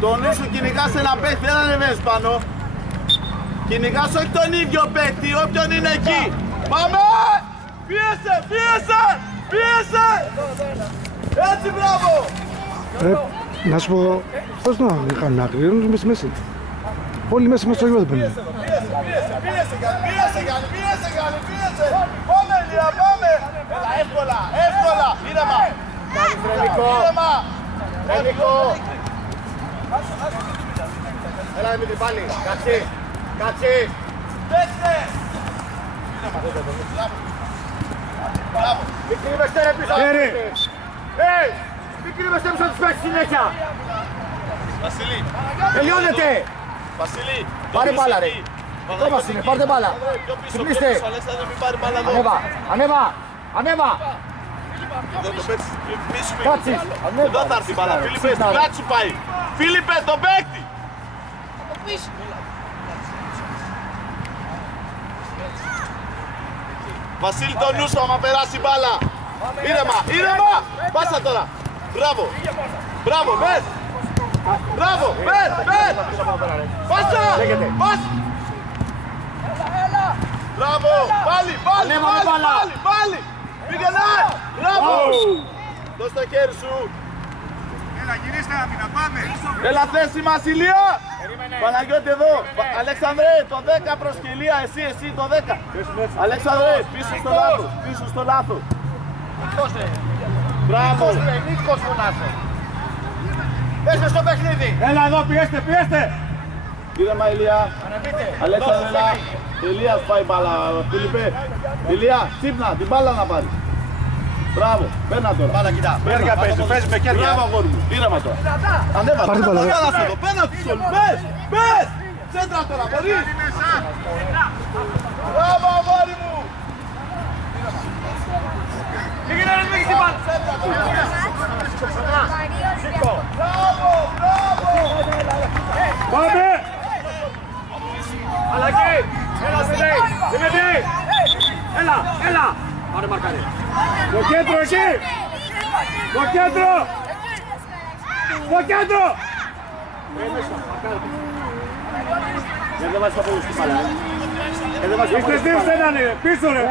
Τον νου σου κυνηγάς ένα παίκτη, δεν ανεβαίνεις πάνω. Κυνηγάς όχι τον ίδιο παίκτη, όποιον είναι εκεί. Πάμε! Πίεσε, πίεσε, πίεσε! Έτσι, μπράβο! Να σου πω, πώς να κάνουν άκρη, είναι μέσα στη μέση. Όλοι μέσα στο γήπεδο παίρνουν. Πίεσε, πίεσε! Πάμε, Ηλία, πάμε! Έλα, εύκολα, εύκολα! Ήρεμα! Ήρεμα! Εύκολα! Έλα, Δημήτρη, πάλι! Κάτσε! Κάτσε! Πέστε! Μπράβο! Μην κρύβεστε ρε πίσω! Μην κρύβεστε πίσω τους παίξεις συνέχεια! Βασίλη! Τελειώνετε! Βασίλη! Πάρε μπάλα ρε! Κόμας είναι, πάρτε μπάλα! Ξυπνήστε! Ανέβα! Ανέβα! Ανέβα! Κάτσεις! Εδώ θα έρθει η μπάλα! Φίλιππε, στην πλάτη σου πάει! Φίλιππε, τον παίκτη! Βασίλη, το νου σου άμα περάσει μπάλα! Ήρεμα! Ήρεμα! Πάσα τώρα! Μπράβο! Μπράβο! Μπες! Μπράβο! Μπες! Μπες! Πάσα! Πάσα! Μπράβο! Πάλι! Πάλι! Πάλι! Πάλι! Πήγαινε! Μπράβο! Δώσ' το χέρι σου! Έλα, γυρίστε άμυνα, πάμε! Έλα θέση μας, Ηλία! Παναγιώτη εδώ! Αλέξανδρε, το 10 προς και Ηλία, εσύ το 10! Αλέξανδρε, πίσω στο λάθος! Πίσω στο λάθος! Μπράβο! Νίκος φωνάζω! Πέστε στο παιχνίδι! Έλα εδώ, πιέστε, πιέστε! Ήρεμα, Ηλία! Αλέξανδρε, Ηλίας πάει μπάλα, Φίλιππε! Ηλία, ξύπνα, την μπάλα να πάρει! Μπράβο, παίρνα τώρα. Μπάλα, κοιτά. Χέρια παίζει με χέρια. Μπράβο, αγόρι μου. Ήρεμα τώρα. Ανέβα. Πάρτε μπάλα. Παίρνα τους όλους. Πες, πες. Σέντρα τώρα, μπορείς. Μπράβο, αγόρι μου. Πήγαινε ρε, πήγαινε την μπάλα. Μπράβο, μπράβο. Πάμε. Αλλαγή. Έλα, Δημήτρη. Έλα, έλα. Πάρε μαρκάρι. Το κέντρο εκεί! Το κέντρο! Το κέντρο! Δεν βάζεις τα πόδια στην μπάλα. Είστε δύο σε έναν ρε, πίσω ρε!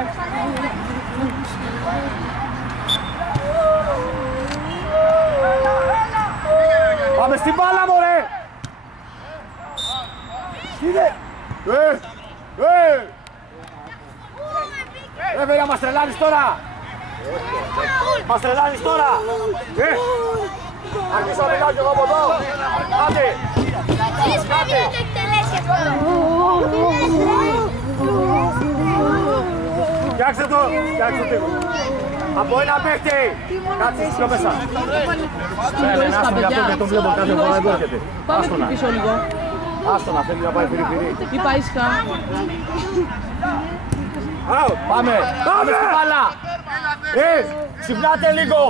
Πάμε στην μπάλα μωρέ! Είναι! Ρε παιδιά, μας τρελάνεις τώρα! Μας τρελάνεις τώρα! Αρχίσω να μιλάω κι εγώ από εδώ! Άντε! Εσείς πρέπει να το εκτελέσει αυτό! Φτιάξτε το! Φτιάξτε το τείχο! Από ένα παίχτη! Κάτσε πιο μέσα! Ναι, άστον για αυτό και τον βλέπω κάθε φορά εδώ έρχεται! Πάμε πίσω λίγο. Άστον να θέλει να πάει φυρί-φυρί! Είπα ήσυχα. Πάμε! Πάμε στην μπάλα! Ξυπνάτε λίγο!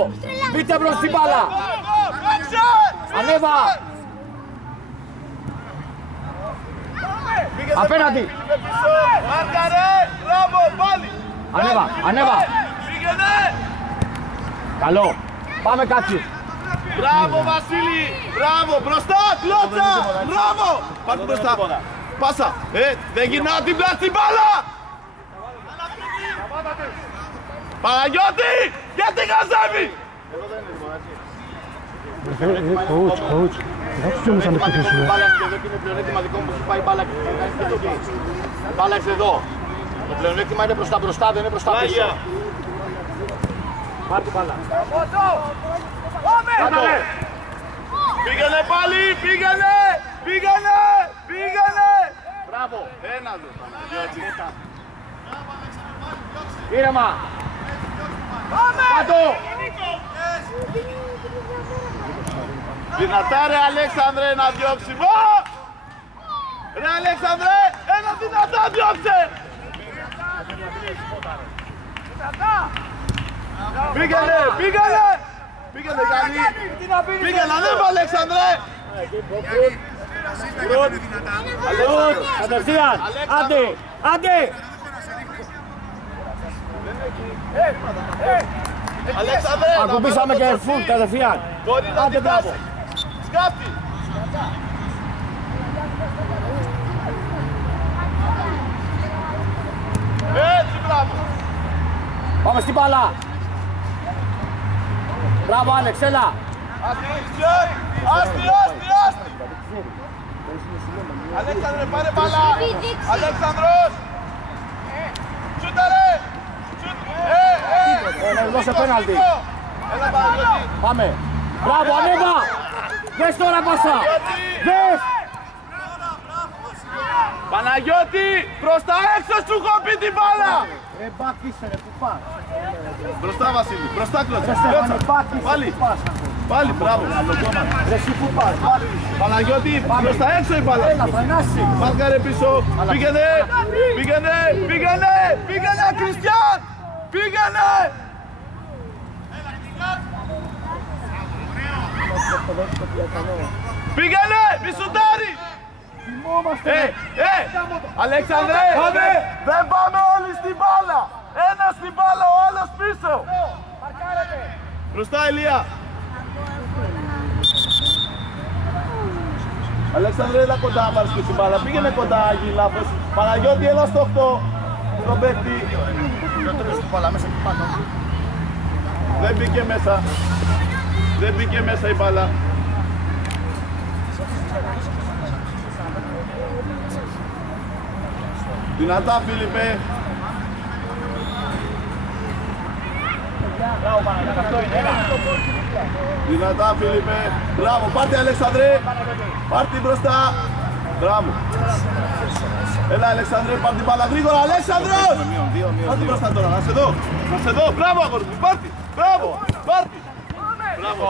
Μπείτε μπρος στην μπάλα! Ανέβα! Απέναντι! Μάρκαρε! Μπράβο, πάλι! Ανέβα! Ανέβα! Πήγαινε! Καλό! Πάμε κάτσι! Μπράβο, Βασίλη! Μπράβο, μπροστά! Κλώτσα! Μπράβο! Πάρτε μπροστά! Πάσα! Δεν γυρνάω την πλάτη στην μπάλα! Παναγιώτη! Γιατί χαζεύει! Coach. Δεν τους όμως να με χτυπήσουν. Μπάλα είναι εδώ και είναι πλεονέκτημα δικό μου που σου πάει μπάλα και το εκεί. Μπάλα είναι εδώ. Το πλεονέκτημα είναι προς τα μπροστά, δεν είναι προς τα πίσω. Πάρ' την μπάλα! Πάμε! Πήγαινε πάλι! Πήγαινε! Πήγαινε! Πήγαινε! Μπράβο! Ένα δε Παναγιώτη. Ήρεμα! Πάμε! Κάτω! Δυνατά ρε Αλέξανδρε, ένα διώξιμο! Ρε Αλέξανδρε, ένα δυνατά διώξε! Πήγαινε, πήγαινε! Πήγαινε Γιάννη! Πήγαινε, ανέβα Αλέξανδρε! Κατευθείαν! Άντε! Άντε! Αλέξανδρε! Ακουμπήσαμε και φουλ κατευθείαν! Μπορεί να την μπράβο. φτάσει! Σκάφτη! Έτσι, μπράβο. Πάμε στην μπάλα. Μπράβο Άλεξ, έλα. Άστη. Αλέξανδρε, πάρε μπάλα. Αλέξανδρος. Σούταρε. Δώσε πέναλτι. Έλα Παναγιώτη. Πάμε. Μπράβο, ανέβα. Δες τώρα πάσα. Δες. Παναγιώτη, προς τα έξω σου έχω πει την μπάλα. Μπακ είσαι ρε, που πας. Μπροστά Βασίλη, μπροστά κλώτσα. Πάλι. Πάλι, μπράβο. Ρε εσύ που πας. Παναγιώτη, προς τα έξω η μπάλα. Έλα, φρενάσει. Μάρκαρε πίσω. Πήγαινε, Κριστιαν. Πήγαινε. Πήγαινε, μη σουτάρει. Αλέξανδρε, δεν πάμε όλοι στην μπάλα. Ένας στην μπάλα, ο άλλος πίσω. Μπροστά Ηλία. Αλέξανδρε, έλα κοντά, πάρεις και την μπάλα. Πήγαινε κοντά, Άγιοι λάθος. Παναγιώτη, έλα στο 8. Στον παίκτη. Δεν μπήκε μέσα. Δεν μπήκε μέσα η μπάλα. Δυνατά, Φίλιππε. Δυνατά, Φίλιππε. Μπράβο, πάρτε Αλέξανδρε. Πάρτε μπροστά. Μπράβο. Έλα Αλέξανδρε, πάρτε μπάλα γρήγορα. Αλέξανδρος! Πάρτε μπροστά τώρα, να σε δω. Να σε δω, μπράβο αγόρι μου, πάρτε. Μπράβο, πάρτε. Μπράβο.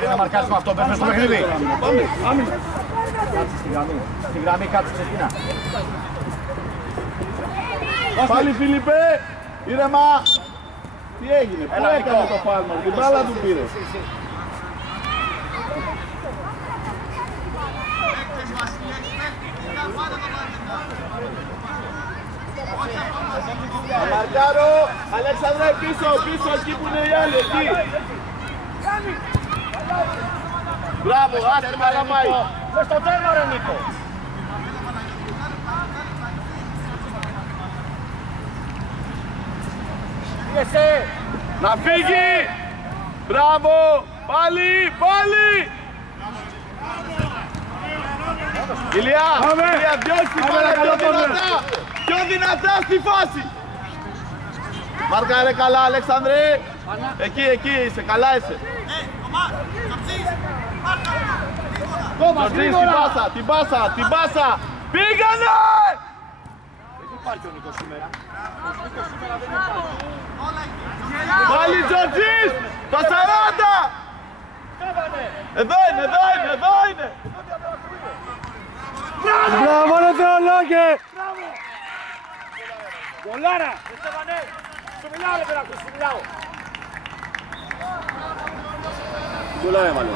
Δεν να μαρκάρεις με αυτό, πες στο παιχνίδι. Πάμε, άμυνα. Στη γραμμή κάτσε ξεκινά. Πάλι Φίλιππε, ήρεμα. Τι έγινε, πού έκανε το φάλμα, την μπάλα του πήρε. Μαρκάρω, Αλέξανδρε πίσω, εκεί που είναι οι άλλοι, εκεί. Μπράβο, άσε μαλαμάει. Μες στο τέρμα ρε Νίκο. Πίεσαι. Να φύγει. Μπράβο, πάλι. Ηλία, διώξε την μπάλα πιο δυνατά στη φάση. Μάρκαρε καλά, Αλέξανδρε. Εκεί είσαι, καλά είσαι. Τζορτζής, την πάσα. Πήγανε! Δεν υπάρχει ο Νίκος σήμερα. Πάλι Τζορτζής, το 40. Εδώ είναι. Μπράβο ρε Θεολόγε! Γολάρα! Στέφανε! Σου μιλάω ρε παιδάκο, σου μιλάω! Γκολάρα μάλλον.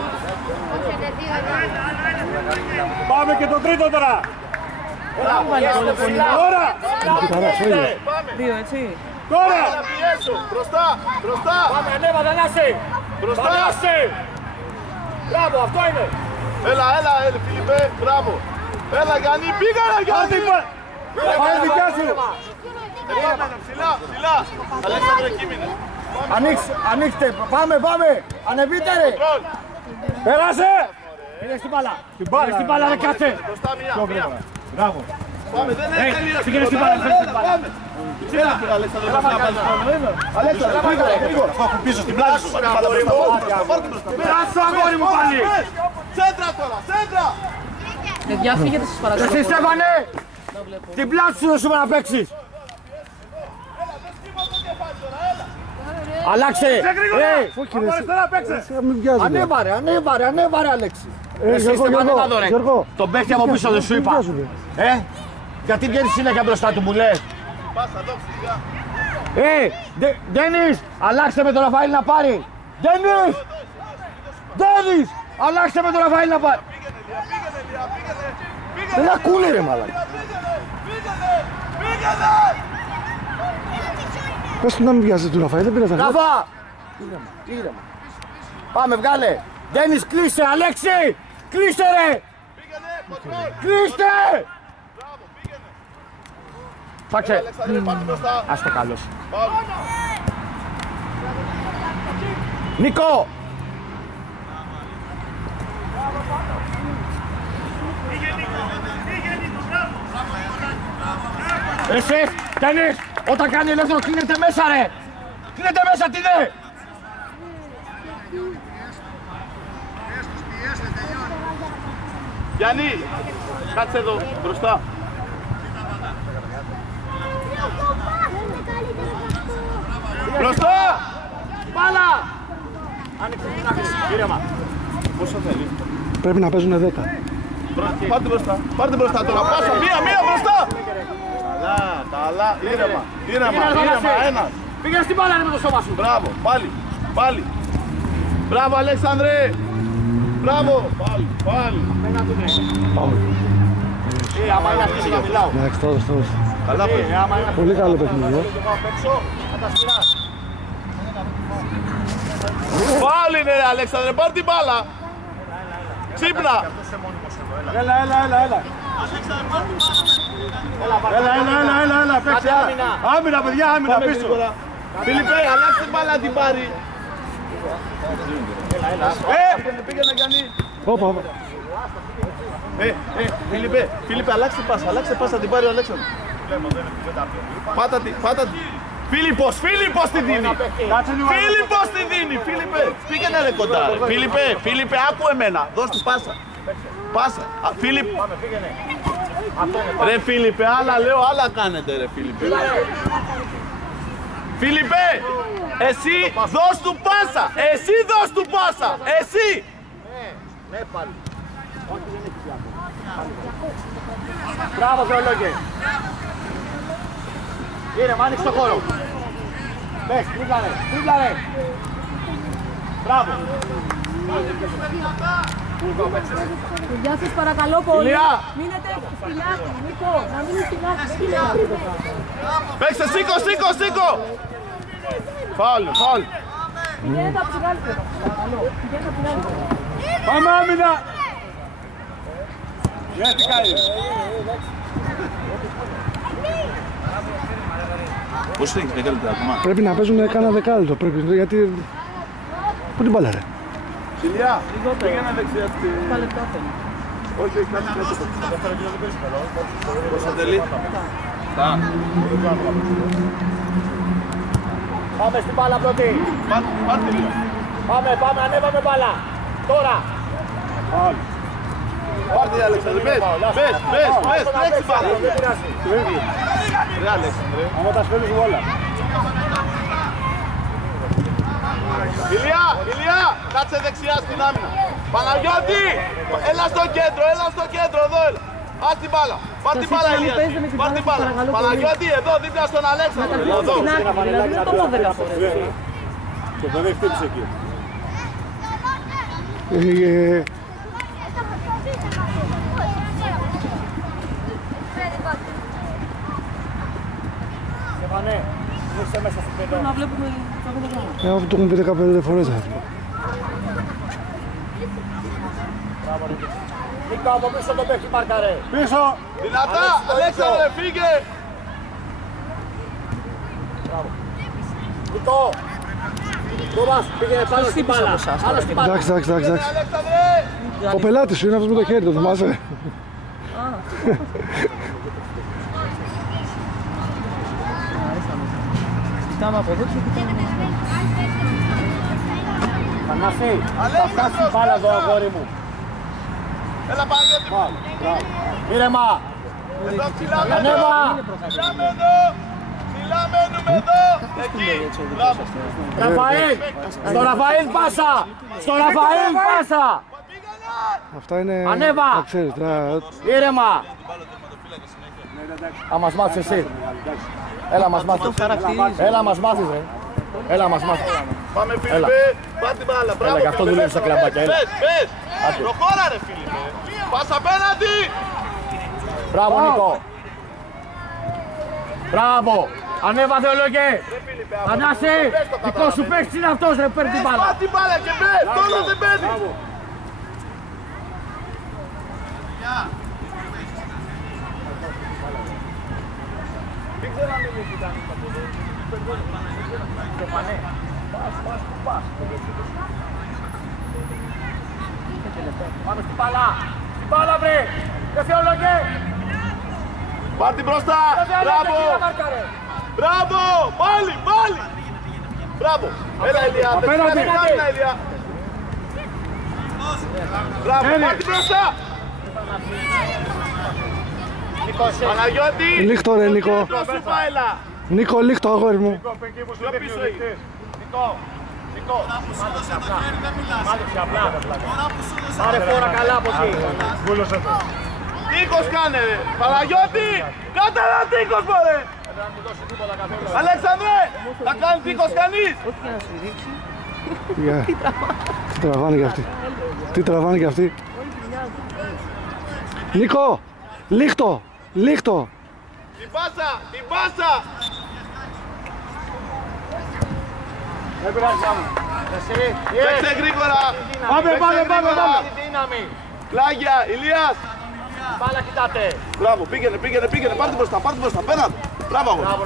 Πάμε και το τρίτο τώρα! Τώρα! Δύο, έτσι. Τώρα! Να πιέσω, μπροστά. Πάμε, ανέβα, Θανάση! Μπροστά. Θανάση! Μπράβο, αυτό είναι! Έλα, Φίλιππε, μπράβο. Έλα Γιάννη, πήγανε Γιάννη. Πάμε δικιά σου! Ψηλά. Αλέξανδρε, εκεί μείνε. Ανοίξτε, πάμε! Ανεβείτε ρε! Πέρασε! Πήγε στην μπάλα! Στην μπάλα ρε κάτσε! Μπροστά μία. Μπράβο! Πάμε, δεν έχει τελείως. πήγαινε στην μπάλα, Πάμε. Έλα, Αλέξανδρε, Αλέξανδρε, γρήγορα. Θα έχουν πίσω στην πλάτη σου. Πέρασε αγόρι μου πάλι! Σέντρα τώρα, σέντρα. Παιδιά, φύγετε στους παρακαλώ. Εσύ Στέφανε! Την πλάτη σου δώσουμε να παίξεις! Αλλάξε! Μην βιάζετε. Ανέβαρε Αλέξη! Εσύ Γιώργο, Στέφανε εδώ ρε! Γιώργο. Τον παίχτη από πίσω δεν σου είπα! Γιατί βγαίνεις συνέχεια μπροστά του μου λες! Πάσα, δόξη, Ντένις! Αλλάξτε με τον Ραφαήλ να πάρει! Ντένις! Αλλάξτε με τον Ραφαήλ να πάρει! Δεν ακούνε ρε μαλάκα! πήγαινε. Πες του να μην βιάζεται του Ραφαήλ, δεν πειράζει. Ραφά! Ήρεμα. Πάμε, βγάλε! Ντένις, κλείσε, Αλέξη! Κλείστε ρε! Πήγαινε, κοντρόλ. Κλείστε! Μπράβο, πήγαινε. Φάξε. Αλέξανδρε, πάρτε μπροστά. Ας το καλός. Πάμε. Νίκο! Εσύ, Τένις, όταν κάνει ελεύθερο κλείνετε μέσα ρε! Κλείνετε μέσα, τι δε! Γιάννη, κάτσε εδώ, μπροστά. Μπροστά! Μπάλα! Άνοιξε την άκρη, ήρεμα. Πόσο θέλει. Πρέπει να παίζουν 10. Πάρτε μπροστά, πάρτε μπροστά τώρα. Πάσα, μία μπροστά. Καλά, ήρεμα, ένας. Πήγαινε στην μπάλα ρε, με το σώμα σου. Μπράβο, πάλι. Μπράβο, Αλέξανδρε. Μπράβο, πάλι. Πάμε. Άμα είναι αυτή να μιλάω. Εντάξει, τώρα. Καλά παίζει. Πολύ καλό παιχνίδι. Πάλι είναι ρε Αλέξανδρε, πάρ' την μπάλα. Ξύπνα. Έλα. Παίξε. Άμυνα, παιδιά, άμυνα πίσω. Φίλιππε, αλλάξε την μπάλα να την πάρει. Πήγαινε Γιάννη. Όπα. Φίλιππε, αλλάξε πάσα, να την πάρει ο Αλέξανδρος. Πάτα τη. Φίλιππος τη δίνει. Φίλιππος τη δίνει. Φίλιππε, πήγαινε ρε κοντά. Φίλιππε, άκου εμένα. Δώσ' του πάσα. Ρε Φίλιππε, άλλα λέω, άλλα κάνετε ρε Φίλιππε. Φίλιππε, εσύ δώσ' του πάσα. Εσύ. Ναι, πάλι. Μπράβο, Θεολόγε. Ήρεμα, άνοιξε το χώρο. Πες, τρίμπλαρε. Μπράβο. Γεια σας παρακαλώ πολύ. Ηλία. Μείνετε στην άκρη, Νίκο. Να μείνεις στην άκρη. Παίξε, σήκω. Φάουλ. Πηγαίνετε από την άλλη πλευρά. Παρακαλώ. Πηγαίνετε από την άλλη πλευρά. Πάμε άμυνα. Γιατί κάνει. Πώς έχεις μεγάλη ακόμα. Πρέπει να παίζουν κάνα δεκάλεπτο. Γιατί. Πού την μπάλα ρε. Ηλιά, πήγαινε δεξιά. Τα λεπτά θέλει. Όχι, κάτι κάτω. Πόσα τελεί. Πάμε στην μπάλα πρώτη. Πάρτε λίγο. Πάμε, ανέβαμε μπάλα. Τώρα. Πάρτε Αλέξανδρε, πες, τρέξει μπάλα. Ρε Αλέξανδρε. Άμα τα σφέλους όλα. Ηλιά, κάτσε δεξιά στην άμυνα. Παναγιώτη, έλα στο κέντρο, εδώ έλα. Ας την μπάλα, πάρ' την μπάλα Ηλία. Πάρ' την μπάλα. Παναγιώτη, εδώ δίπλα στον Αλέξανδρο. Εδώ. Στην άκρη, δηλαδή δεν το 12 φορές. Το παιδί χτύπησε εκεί. Στεφανέ, είσαι μέσα στο παιδό. Να βλέπουμε τα παιδιά. Αυτό το έχουν πει 15 φορές αυτό. Νίκο, από πίσω το παίχτη μάρκαρε. Πίσω. Δυνατά, Αλέξανδρε, φύγε. Νίκο. Κόβας, πήγαινε πάνω στην μπάλα. Άλλο στην μπάλα. Εντάξει. Αλέξανδρε. Ο πελάτης σου είναι αυτός με το χέρι, το θυμάσαι. Κοιτάμε από εδώ και κοιτάμε. Θανάση, θα φτάσει η μπάλα εδώ, αγόρι μου. Έλα Παναγιώτη. Ήρεμα. Εδώ ψηλάμε Ανέβα. Ψηλαμένουμε εδώ. Εκεί. Μπράβο. Ραφαήλ, στο Ραφαήλ πάσα. Αυτά είναι. Ανέβα. Να ξέρεις, Ήρεμα. Θα μας μάθεις εσύ. Έλα μας μάθεις. Ρε. Έλα μας μάθεις. Πάμε Φίλιππε. Πάρ' την μπάλα. Μπράβο. Έλα, γι' αυτό δουλεύεις στα κλαμπάκια. Έλα. Πες. Προχώρα ρε Φίλιππε. Πας απέναντι. Μπράβο Νίκο. Μπράβο. Ανέβα Θεολόγε. Ανάση. Δικό σου παίχτης είναι αυτός ρε, παίρνει την μπάλα. Πάρ' την μπάλα και μπες. Τώρα δεν μπαίνει. Πάμε στην μπάλα! Στην μπάλα βρε! Δεν θεολογέ! Πάρ' την μπροστά! Μπράβο! Μπράβο! Πάλι! Πάλι! Μπράβο! Έλα Ηλία! Απέναντι! Ηλία! Μπράβο! Πάρ' την μπροστά! Παναγιώτη! Λίχτο ρε Νίκο. Έλα! Νίκο, λίχτο αγόρι μου. Πιο πίσω εκεί. Νικό! Μάλιστα απλά. Πάρε φόρα καλά από εκεί. Τίκος κάνε ρε! Παναγιώτη! Κάτε ένα τίκος μωρέ! Αλέξανδρε! Θα κάνει τίκος κανείς! Τι τραβάνε κι αυτοί. Τι τραβάνε κι αυτοί. Νίκο! Λίχτο! Λίχτο! Την πάσα! Την πάσα! Παίξε γρήγορα! Πάμε! Πλάγια! Ηλίας! Μπάλα κοιτάτε! Μπράβο! Πήγαινε! Πάρ' την μπροστά! Μπράβο! Μπράβο! Μπράβο!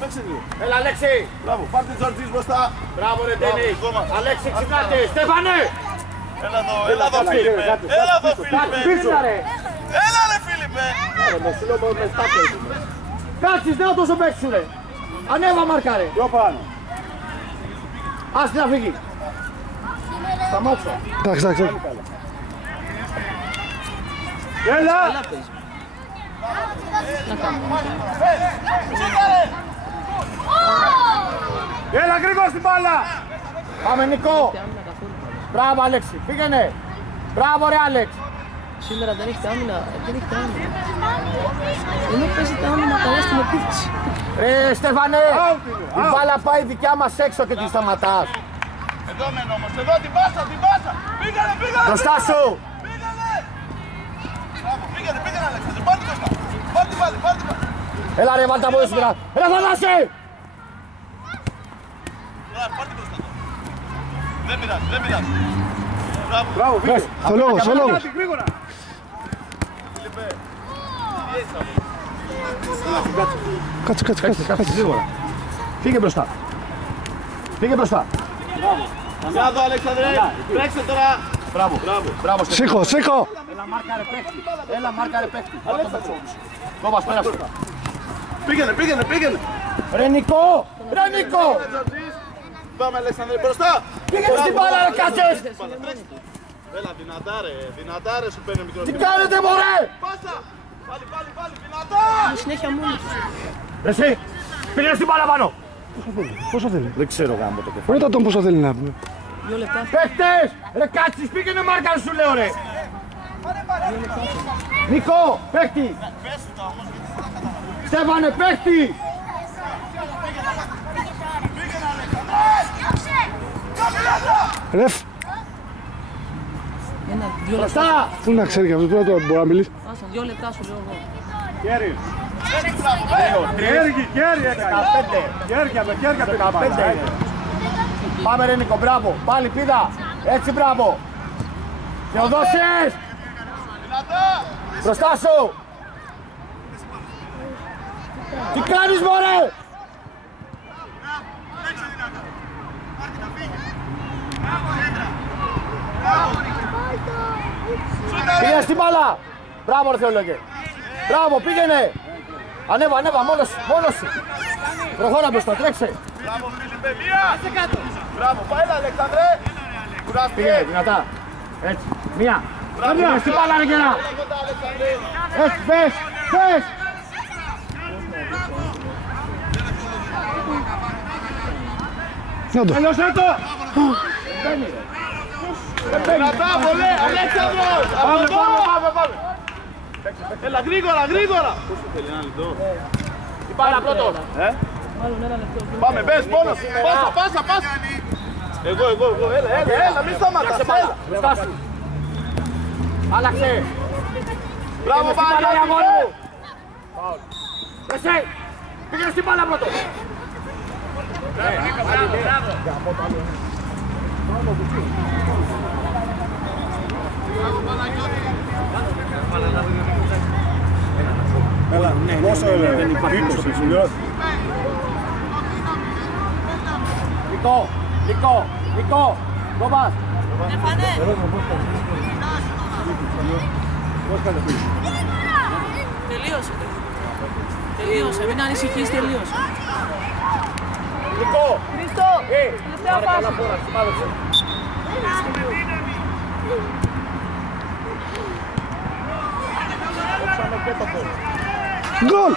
Παίξε λίγο! Έλα Αλέξη! Μπράβο! Πάρ' την Τζορτζής μπροστά! Μπράβο ρε Ντένις! Αλέξη ξυπνάτε! Στέφανε! Έλα εδώ Φίλιππε! Πίσω ρε! Έλα ρε Φίλιππε! Κάτσεις δεν θα τόσο παίξεις ρε! Ανέβα μάρκαρε! Πιο πάνω! Άστε να φύγει! Σταμάτησα! Εντάξει. Έλα! Έλα γρήγορα στην μπάλα! Πάμε Νικό! Μπράβο Αλέξη! Πήγαινε! Μπράβο ρε Άλεξ! Σήμερα δεν έχετε άμυνα. Ενώ παίζετε άμυνα καλά στην επίθεση. Ρε Στέφανε! Η μπάλα πάει δικιά μας έξω και τη σταματάς! Εδώ μένω όμως! Εδώ την πάσα! Πήγανε! Μπροστά σου! Πήγαινε Αλέξανδρε! Πάρ' την μπροστά! Πάρ' την πάλι! Έλα ρε βάλτε τα πόδια σου πειρά! Έλα Θανάση! Πάρ' την μπροστά! Δεν πειράζει! Μπράβο φύγε! Ο λόγος. Κάτσε. Γρήγορα! Φύγε μπροστά! Για εδώ Αλέξανδρε! Τρέξτε τώρα! Μπράβο! Σήκω. Έλα μάρκαρε παίκτη! Κόβας πέρα σου! Πήγαινε! Ρε Νικό! Πάμε Αλέξανδρε μπροστά! Πήγαινε στην μπάλα ρε κάτσες! Έλα δυνατά ρε σου παίρνει μικρό. Τι κάνετε μωρέ! Πάσα! Πάλι δυνατά! Συνέχεια μόνοι τους. Εσύ! Πήγαινε στην μπάλα πάνω! Πόσο θέλει. Δεν ξέρω γάμο το κεφάλι. Ρώτα τον πόσο θέλει να πούμε. 2 λεπτά. Παίχτες! Ρε κάτσεις πήγαινε μάρκαρε σου λέω ρε! Νικό! Παίχτη! Στέφανε παίχτη! Ρεφ, 2 λεπτά. Μπροστά! πού να ξέρει κι αυτό, τώρα μπορεί να μιλήσει. Άσα, 2 λεπτά σου λέω εγώ. Κέρι! Κέρι έκανε! 15! Κέρι από 15! Πάμε ρε Νίκο, μπράβο! Πάλι πίδα! Έτσι μπράβο! Θεοδόσης! Μπροστά σου! Τι κάνεις μωρέ! Πήγαινε στην μπάλα! Μπράβο ρε Θεολόγε! Μπράβο, πήγαινε! Ανέβα, μόνος σου! Προχώρα μπροστά, τρέξε! Μπράβο Φίλιππε, μία! Μπράβο, πάει Αλέξανδρε! Πήγαινε, δυνατά! Έτσι, μία! Πήγαινε στην μπάλα ρε καιρά! Έτσι, πες! Να το. Τελειώσέ το! Δυνατά βολέ, Αλέξανδρος! Πάμε! Έλα γρήγορα! Πόσο θέλει ένα λεπτό? Η μπάλα πρώτος! Μάλλον 1 λεπτό. Πάμε, μπες μόνος! Πάσα! Εγώ, έλα, μη σταματάς, έλα! Μπροστά σου! Άλλαξε! Μπράβο, Στην μπάλα, Παναγιώτη! αγόρι μου! Εσύ! Πήγαινε στην μπάλα πρώτος! Πόσο δεν υπάρχει 20. Νικό, κόμπας. Τελείωσε, μην ανησυχείς, τελείωσε. Νικό. Χριστό, τελευταία φάση. Γκολ!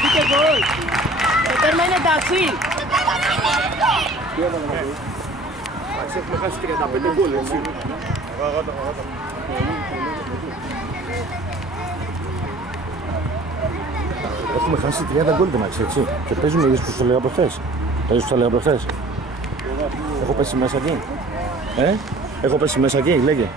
Μπήκε γκολ. Το τέρμα είναι εντάξει. Έχουμε χάσει 35 γκολ, έτσι. Έχουμε χάσει 30 γκολ εντάξει, έτσι. Και παίζουμε ίδιους που σου λέγα προχθές. Παίζεις που σου λέγα προχθές. Έχω πέσει μέσα εκεί. Έχω πέσει μέσα εκεί, λέγε.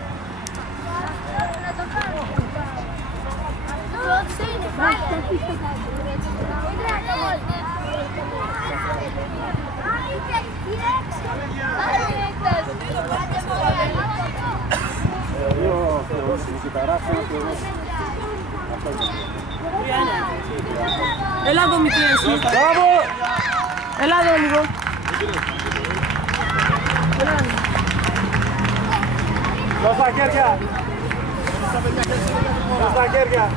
Έλα εδώ μικρή εσύ. Έλα εδώ λίγο. Δώσ' τα χέρια. Δώσ' τα χέρια.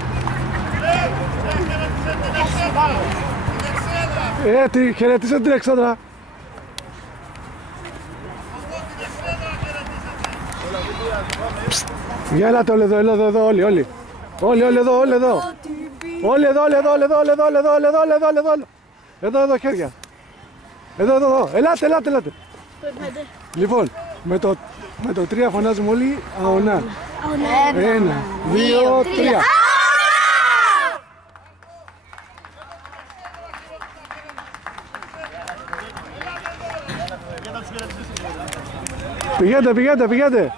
Τι χαιρετήσε την Αλεξάνδρα. Για έλατε όλοι εδώ, όλοι. Όλοι εδώ. Όλοι εδώ. Εδώ χέρια. Εδώ. Ελάτε. Λοιπόν, με το 3 φωνάζουμε όλοι αονά. 1, 2, 3. Πηγαίνετε.